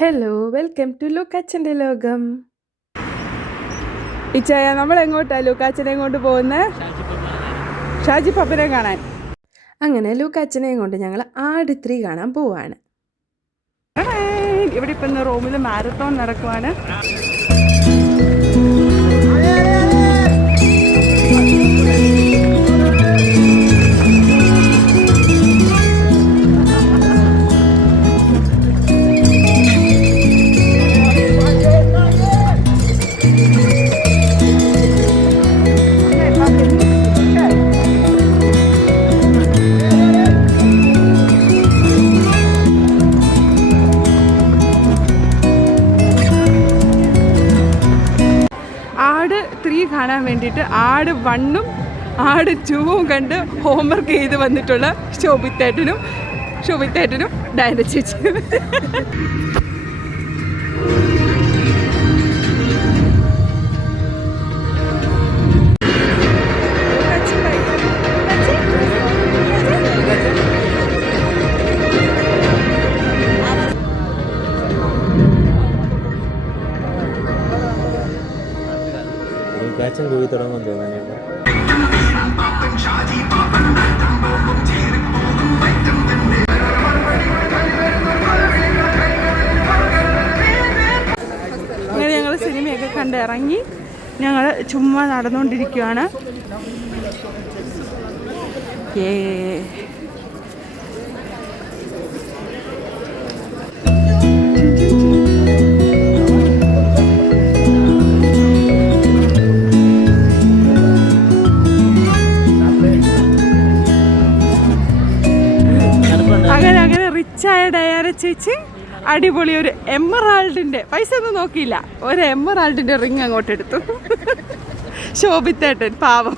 Hello welcome to ലൂക്കാച്ചൻ്റെ ലോകം. ഇച്ചായ നമ്മൾ എങ്ങോട്ടാണ് ലൂക്കാച്ചനെയും കൊണ്ട് പോകുന്നത്? ഷാജി പപ്പനെ കാണാൻ. അങ്ങനെ ലൂക്കാച്ചനെയും കൊണ്ട് ഞങ്ങൾ ആട് 3 കാണാൻ പോവാണ്. ഇവിടെ ഇപ്പം ഇന്ന് റോമിൽ മാരത്തോൺ നടക്കുവാണ്. ആട് 3 കാണാൻ വേണ്ടിയിട്ട് ആട് 1ഉം ആട് 2ഉം കണ്ട് ഹോംവർക്ക് ചെയ്ത് വന്നിട്ടുള്ള ശോഭിത്തേട്ടനും ഡയന ചേച്ചിയും. കൂടി തുടങ്ങുമെന്ന് തോന്നുന്നു. അങ്ങനെ ഞങ്ങൾ സിനിമയൊക്കെ കണ്ടിറങ്ങി ഞങ്ങൾ ചുമ്മാ നടന്നുകൊണ്ടിരിക്കുകയാണ്. അങ്ങനെ റിച്ചായ ഡയാന ചേച്ചി അടിപൊളി ഒരു എമറാൾഡിൻ്റെ, പൈസ ഒന്നും നോക്കിയില്ല, ഒരു എമറാൾഡിൻ്റെ റിങ് അങ്ങോട്ട് എടുത്തു. ശോഭിത്തേട്ടൻ പാവം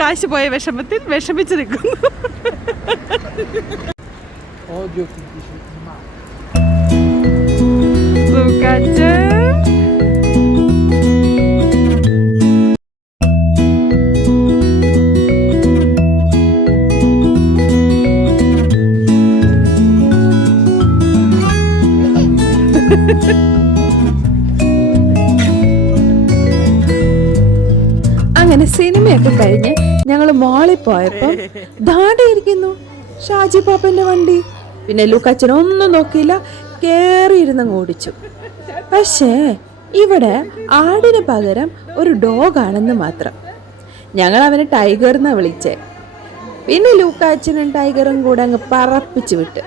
കാശ് പോയ വിഷമത്തിൽ വിഷമിച്ച് നിൽക്കുന്നു. അങ്ങനെ സിനിമയൊക്കെ കഴിഞ്ഞ് ഞങ്ങൾ മോളിൽ പോയപ്പോൾ ദാണ്ടിയിരിക്കുന്നു ഷാജി പാപ്പന്റെ വണ്ടി. പിന്നെ ലൂക്കാച്ചൻ ഒന്നും നോക്കിയില്ല, കേറിയിരുന്നങ്ങ് ഓടിച്ചു. പക്ഷേ ഇവിടെ ആടിന് പകരം ഒരു ഡോഗാണെന്ന് മാത്രം. ഞങ്ങൾ അവനെ ടൈഗർ എന്നാ വിളിച്ചേ. പിന്നെ ലൂക്കാച്ചനും ടൈഗറും കൂടെ അങ്ങ് പറപ്പിച്ചു വിട്ട്.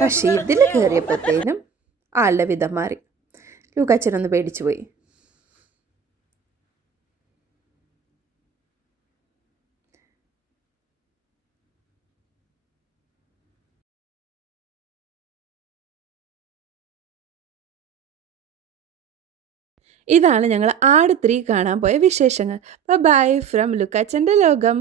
പക്ഷേ ഇതിൽ കയറിയപ്പോഴത്തേനും ആളുടെ വിധം മാറി. ലൂക്കാച്ചനൊന്ന് പേടിച്ചു പോയി. ഇതാണ് ഞങ്ങൾ ആട് 3 കാണാൻ പോയ വിശേഷങ്ങൾ. ബൈ ഫ്രം ലൂക്കാച്ചൻ്റെ ലോകം.